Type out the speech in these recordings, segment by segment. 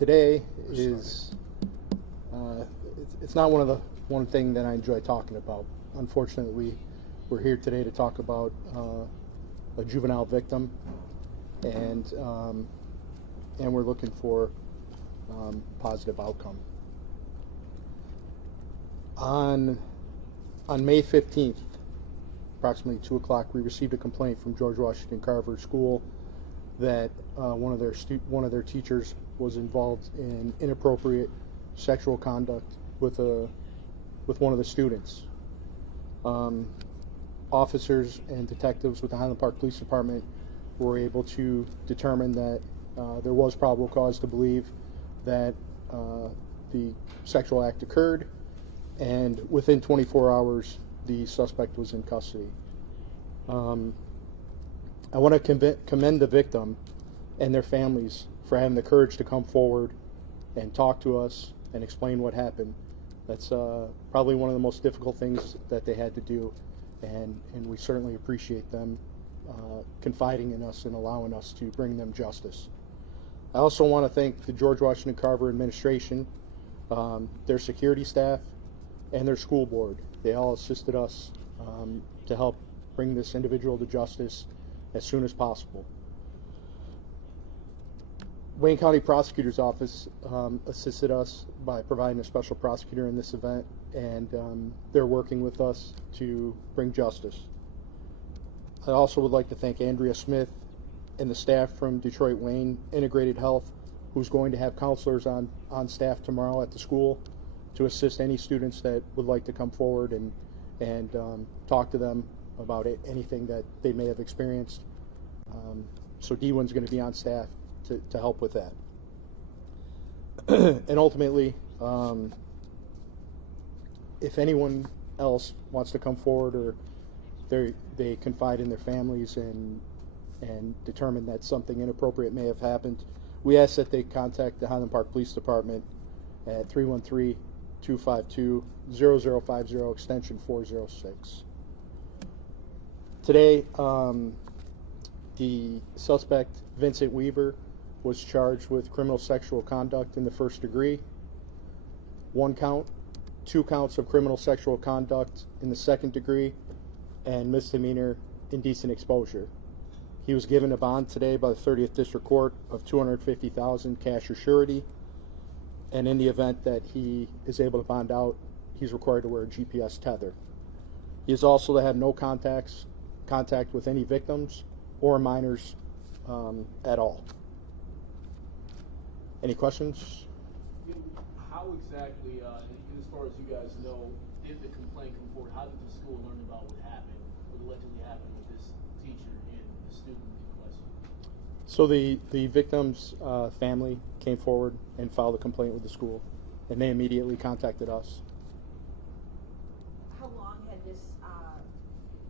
today is it's not one thing that I enjoy talking about. Unfortunately, we're here today to talk about a juvenile victim, and we're looking for positive outcome. On May 15th, approximately 2 o'clock, we received a complaint from George Washington Carver School that one of their teachers was involved in inappropriate sexual conduct with one of the students. Officers and detectives with the Highland Park Police Department were able to determine that there was probable cause to believe that the sexual act occurred, and within 24 hours the suspect was in custody. I want to commend the victim and their families for having the courage to come forward and talk to us and explain what happened. That's probably one of the most difficult things that they had to do, and we certainly appreciate them confiding in us and allowing us to bring them justice. I also want to thank the George Washington Carver administration, their security staff, and their school board. They all assisted us to help bring this individual to justice as soon as possible. Wayne County Prosecutor's Office assisted us by providing a special prosecutor in this event, and they're working with us to bring justice. I also would like to thank Andrea Smith and the staff from Detroit Wayne Integrated Health, who's going to have counselors on staff tomorrow at the school to assist any students that would like to come forward and talk to them about anything that they may have experienced. So D1's going to be on staff to help with that. And ultimately, if anyone else wants to come forward, or they confide in their families and determine that something inappropriate may have happened, we ask that they contact the Highland Park Police Department at 313-252-0050, extension 406. Today, the suspect, Vincent Weaver, was charged with criminal sexual conduct in the first degree, 1 count, 2 counts of criminal sexual conduct in the second degree, and misdemeanor indecent exposure. He was given a bond today by the 30th District Court of $250,000 cash or surety, and in the event that he is able to bond out, he's required to wear a GPS tether. He is also to have no contact with any victims or minors at all. Any questions? How exactly, as far as you guys know, did the complaint come forward? How did the school learn about what happened, what allegedly happened with this teacher and the student in question? So the victim's family came forward and filed a complaint with the school, and they immediately contacted us. How long had this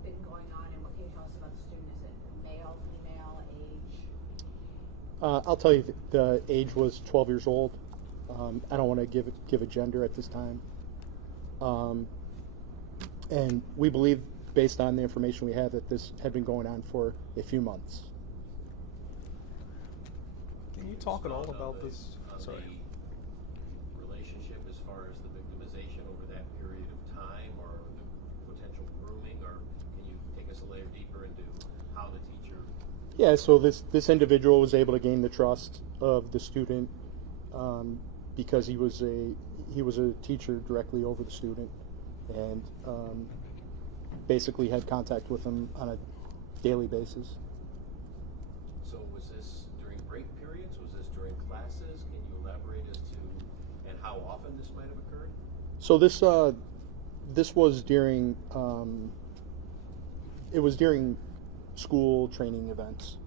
been going on, and what can you tell us about the student? Is it male, female, age? I'll tell you, the age was 12 years old. I don't want to give a gender at this time. And we believe, based on the information we have, that this had been going on for a few months. Can you talk at all about this? Sorry. The relationship as far as the victimization over that period of time, or the potential grooming, or can you take us a layer deeper into how the teacher? Yeah, so this individual was able to gain the trust of the student because he was a teacher directly over the student, and basically had contact with him on a daily basis. So was this during break periods? Was this during classes? Can you elaborate as to and how often this might have occurred? So this was during it was during school training events.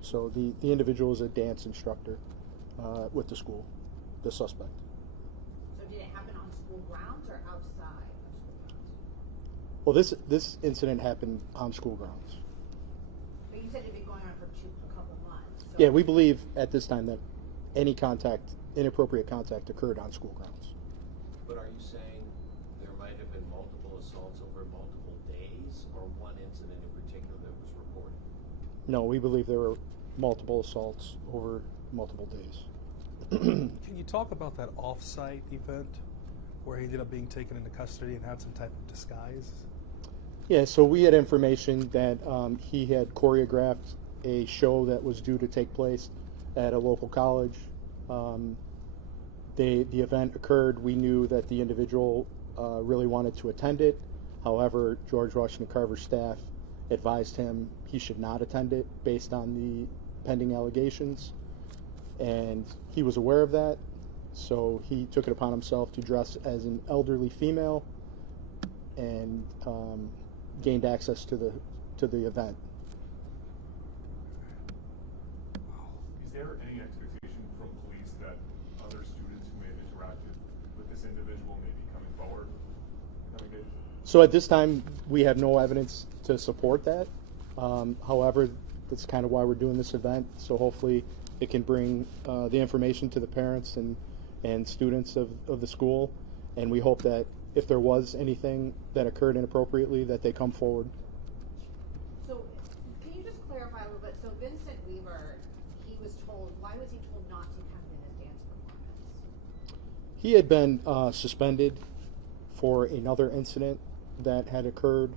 So the individual is a dance instructor with the school, the suspect. So did it happen on school grounds or outside of school grounds? Well, this incident happened on school grounds. But you said it had been going on for a couple months. So Yeah, we believe at this time that any inappropriate contact occurred on school grounds. But are you saying there might have been multiple assaults over multiple days, or one incident in particular that was reported? No, we believe there were multiple assaults over multiple days. Can you talk about that off-site event where he ended up being taken into custody and had some type of disguise? Yeah, so we had information that he had choreographed a show that was due to take place at a local college. The event occurred. We knew that the individual really wanted to attend it. However, George Washington Carver's staff advised him he should not attend it based on the pending allegations. And he was aware of that, so he took it upon himself to dress as an elderly female and gained access to the event. Is there any expectation from police that other students who may have interacted with this individual may be coming forward in coming days? So at this time, we have no evidence to support that. However, that's kind of why we're doing this event, so hopefully it can bring the information to the parents and students of the school, and we hope that if there was anything that occurred inappropriately, that they come forward. So, can you just clarify a little bit? So Vincent Weaver, he was told, why was he told not to come to his dance performance? He had been suspended for another incident that had occurred.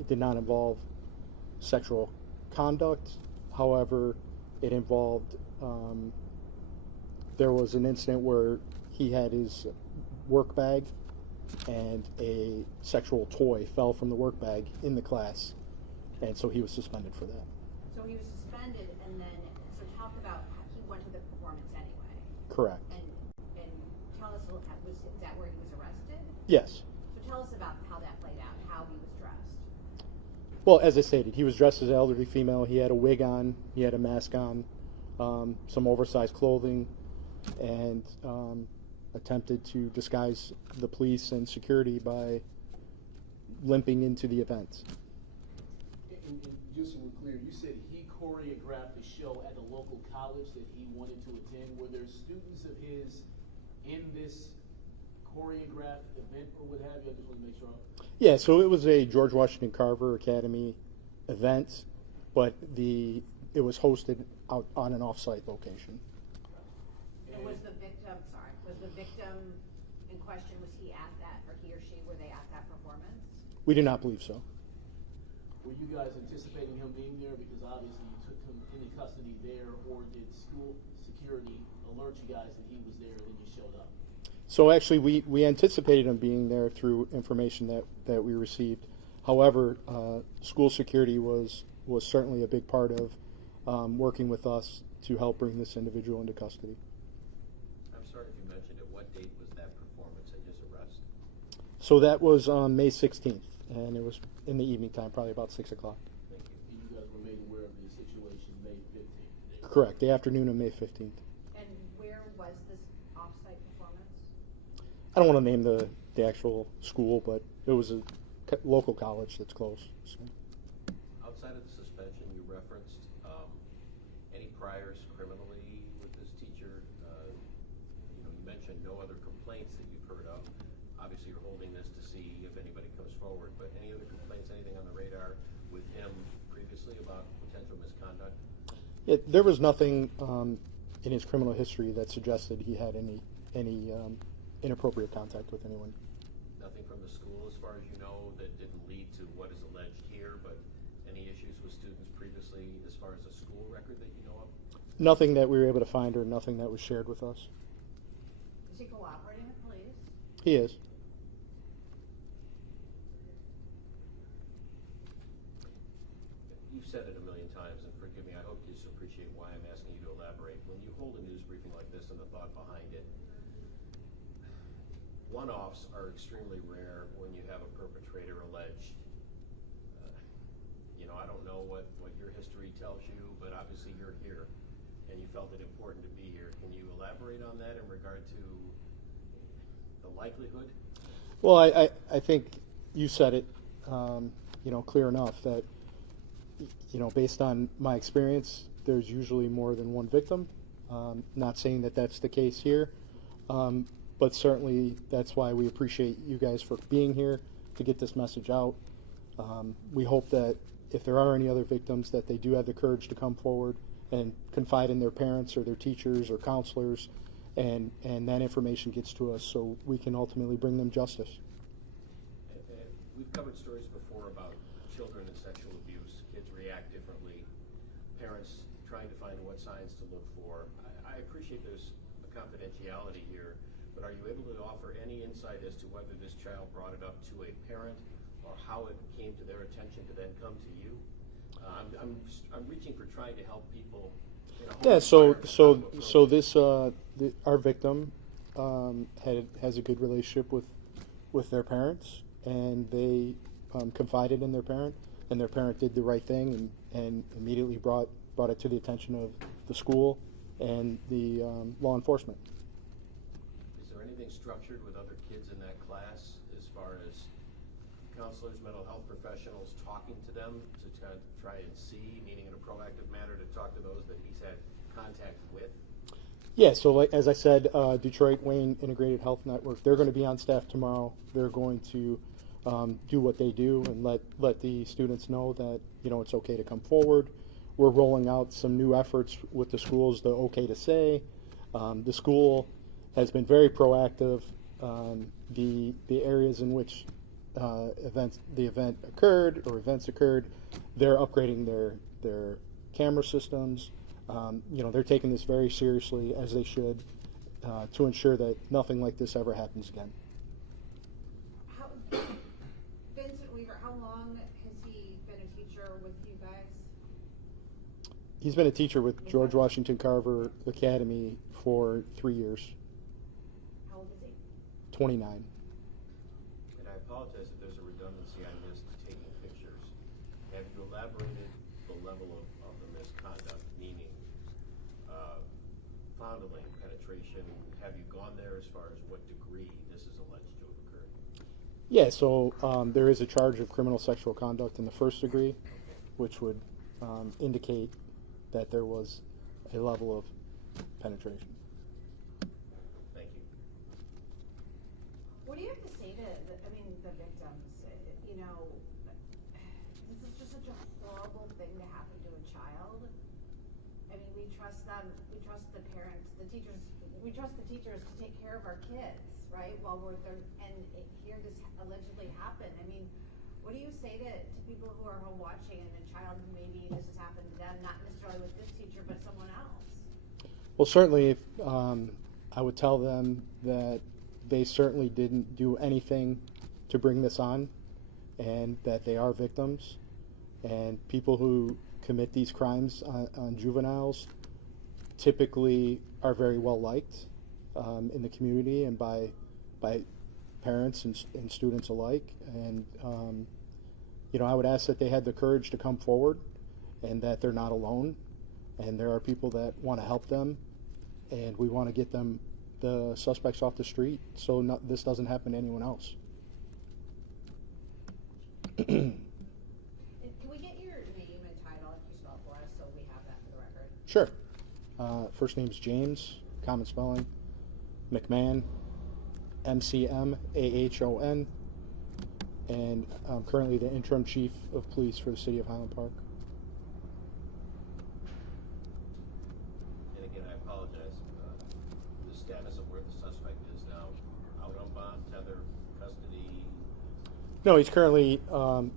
It did not involve sexual conduct. However, it involved, there was an incident where he had his work bag and a sexual toy fell from the work bag in the class, and so he was suspended for that. So he was suspended, and then, so talk about, he went to the performance anyway. Correct. And tell us, is that where he was arrested? Yes. So tell us about how that played out, how he was dressed. Well, as I stated, he was dressed as an elderly female. He had a wig on, he had a mask on, some oversized clothing, and attempted to disguise the police and security by limping into the event. And just so we're clear, you said he choreographed a show at a local college that he wanted to attend. Were there students of his in this choreographed event or what have you? I just want to make sure. Yeah, so it was a George Washington Carver Academy event, but it was hosted out on an off-site location. And was the victim in question, was he at that, or he or she, were they at that performance? We do not believe so. Were you guys anticipating him being there? Because obviously you took him into custody there, or did school security alert you guys that he was there and then you showed up? So actually, we anticipated him being there through information that we received. However, school security was certainly a big part of working with us to help bring this individual into custody. I'm sorry if you mentioned it. What date was that performance and his arrest? So that was on May 16th, and it was in the evening time, probably about 6 o'clock. Thank you. And you guys were made aware of the situation May 15th. Correct, the afternoon of May 15th. And where was this off-site performance? I don't want to name the actual school, but it was a local college that's close. So. Outside of the suspension, you referenced any priors criminally with this teacher. You mentioned no other complaints that you've heard of. Obviously, you're holding this to see if anybody comes forward, but any other complaints, anything on the radar with him previously about potential misconduct? There was nothing in his criminal history that suggested he had any inappropriate contact with anyone. Nothing from the school, as far as you know, that didn't lead to what is alleged here, but any issues with students previously as far as a school record that you know of? Nothing that we were able to find, or nothing that was shared with us. Is he cooperating with police? He is. You've said it a million times, and forgive me, I hope you just appreciate why I'm asking you to elaborate. When you hold a news briefing like this and the thought behind it, one-offs are extremely rare when you have a perpetrator alleged. I don't know what your history tells you, but obviously you're here, and you felt it important to be here. Can you elaborate on that in regard to the likelihood? Well, I think you said it, clear enough that, based on my experience, there's usually more than one victim. Not saying that that's the case here, but certainly that's why we appreciate you guys for being here to get this message out. We hope that if there are any other victims, that they do have the courage to come forward and confide in their parents or their teachers or counselors, and that information gets to us so we can ultimately bring them justice. We've covered stories before about children and sexual abuse. Kids react differently. Parents trying to find what signs to look for. I appreciate there's a confidentiality here, but are you able to offer any insight as to whether this child brought it up to a parent or how it came to their attention to then come to you? I'm reaching for trying to help people. Yeah. So this our victim has a good relationship with their parents, and they confided in their parent, and their parent did the right thing and immediately brought it to the attention of the school and the law enforcement. Is there anything structured with other kids in that class as far as counselors, mental health professionals talking to them to try and see, meaning in a proactive manner to talk to those that he's had contact with? Yeah, so like, as I said, Detroit Wayne Integrated Health Network, they're going to be on staff tomorrow. They're going to do what they do and let the students know that, you know, it's okay to come forward. We're rolling out some new efforts with the schools, the OK to Say. The school has been very proactive. The areas in which events occurred, they're upgrading their camera systems. You know, they're taking this very seriously, as they should, to ensure that nothing like this ever happens again. Vincent Weaver, how long has he been a teacher with you guys? He's been a teacher with George Washington Carver Academy for 3 years. How old is he? 29. And I apologize if there's a redundancy I missed taking pictures. Have you elaborated the level of the misconduct, meaning fondling, penetration? Have you gone there as far as what degree this is alleged to have occurred? Yeah, so there is a charge of criminal sexual conduct in the first degree, which would indicate that there was a level of penetration. Thank you. What do you have to say to the victims? You know, this is just such a horrible thing to happen to a child. I mean, we trust them, we trust the parents, the teachers, we trust the teachers to take care of our kids, right? While we're there, and here this allegedly happened. I mean, what do you say to people who are home watching and a child who maybe this has happened to them, not necessarily with this teacher, but someone else? Well, certainly, I would tell them that they certainly didn't do anything to bring this on, and that they are victims. And people who commit these crimes on juveniles typically are very well liked in the community and by parents and students alike. And you know, I would ask that they had the courage to come forward, and that they're not alone, and there are people that want to help them, and we want to get them, the suspects, off the street so this doesn't happen to anyone else. And can we get your name and title if you spell it for us so we have that for the record? Sure. First name's James, common spelling, McMahon, McMahon, and I'm currently the interim chief of police for the city of Highland Park. And again, I apologize. The status of where the suspect is now, out on bond, tether, custody? No, he's currently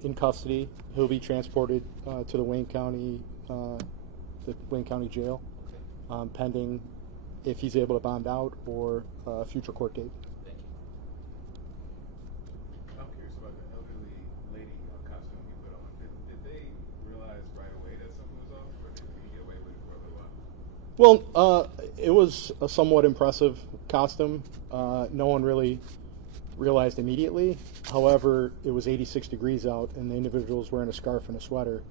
in custody. He'll be transported to the Wayne County Jail, Okay. pending if he's able to bond out or a future court date. Thank you. I'm curious about the elderly lady costume you put on. Did they realize right away that something was off, or did you get away with it for a little while? Well, it was a somewhat impressive costume. No one really realized immediately. However, it was 86 degrees out, and the individual was wearing a scarf and a sweater.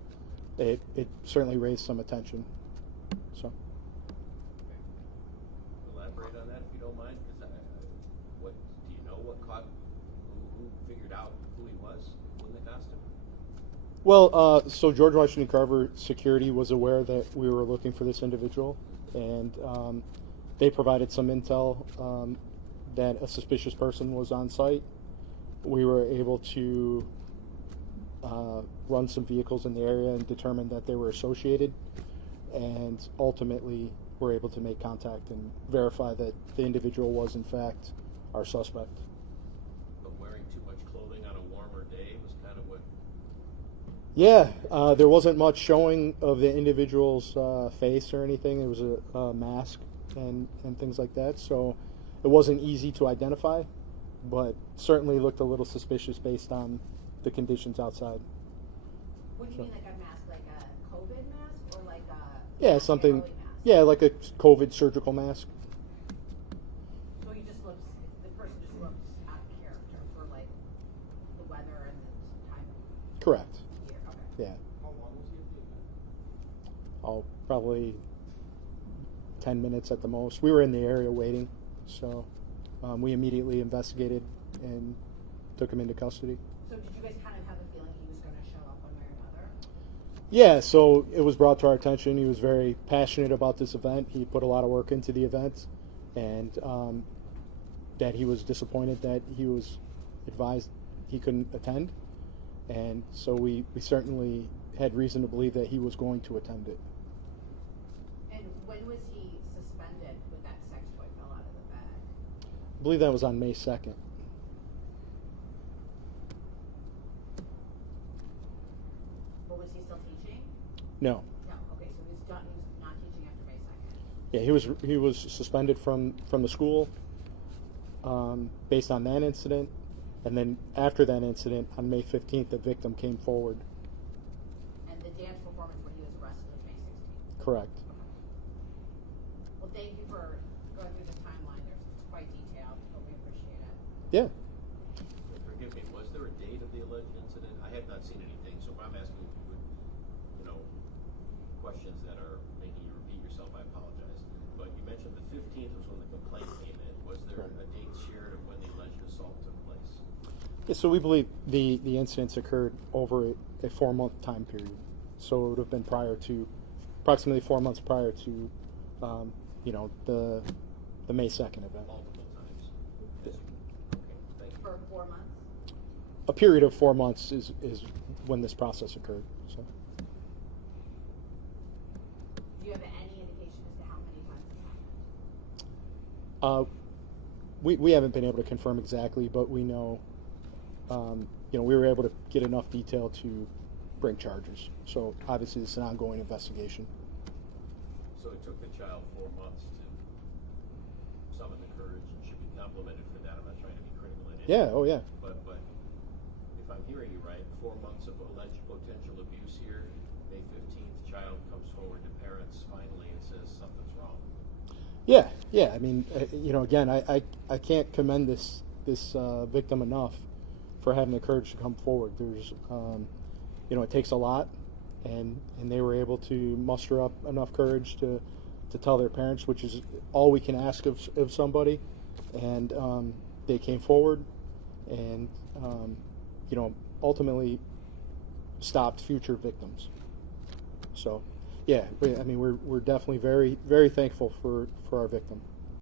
It certainly raised some attention. So. Elaborate on that if you don't mind, because what do you know? What caught? Who figured out who he was in the costume? Well, so George Washington Carver Security was aware that we were looking for this individual, and they provided some intel that a suspicious person was on site. We were able to run some vehicles in the area and determine that they were associated and ultimately were able to make contact and verify that the individual was in fact our suspect. But wearing too much clothing on a warmer day was kind of what. Yeah, there wasn't much showing of the individual's face or anything. It was a mask and things like that, so it wasn't easy to identify, but certainly looked a little suspicious based on the conditions outside. What do you mean, like a mask, like a COVID mask, or like a Yeah, something. mask? Yeah, like a COVID surgical mask. So he just looks, the person just looks out of character for like the weather and the time Correct. of year. Okay. Yeah. How long was he at the event? Oh, probably 10 minutes at the most. We were in the area waiting, so we immediately investigated and took him into custody. So did you guys kind of have a feeling he was going to show up one way or another? Yeah, so it was brought to our attention. He was very passionate about this event. He put a lot of work into the event, and that he was disappointed that he was advised he couldn't attend. And so we certainly had reason to believe that he was going to attend it. And when was he suspended when that sex toy fell out of the bag? I believe that was on May 2nd. Or was he still teaching? No. No. Okay, so he's done. He's not teaching after May 2nd. Yeah, he was suspended from the school based on that incident, and then after that incident, on May 15th, the victim came forward. And the dance performance when he was arrested was May 16th. Correct. Well, thank you for going through this timeline. It's quite detailed, but we appreciate it. Yeah. Forgive me, was there a date of the alleged incident? I have not seen anything, so if I'm asking questions that are making you repeat yourself, I apologize. But you mentioned the 15th was when the complaint came in. Was there a date shared of when the alleged assault took place? Yeah, so we believe the incidents occurred over a 4-month time period. So it would have been approximately 4 months prior to, the May 2nd event. Multiple times. Yeah. Okay, thank you. For 4 months? A period of 4 months is when this process occurred. So. Do you have any indication as to how many times this happened? We haven't been able to confirm exactly, but we know, we were able to get enough detail to bring charges. So obviously it's an ongoing investigation. So it took the child 4 months to summon the courage and should be complimented for that. I'm not trying to be critical in any Yeah, oh yeah. But if I'm hearing you right, 4 months of alleged potential abuse here, May 15th, child comes forward to parents finally and says something's wrong. Yeah. I mean, again, I can't commend this victim enough for having the courage to come forward. There's, it takes a lot, and they were able to muster up enough courage to tell their parents, which is all we can ask of somebody. And they came forward, and ultimately stopped future victims. So, yeah, we're definitely very, very thankful for our victim.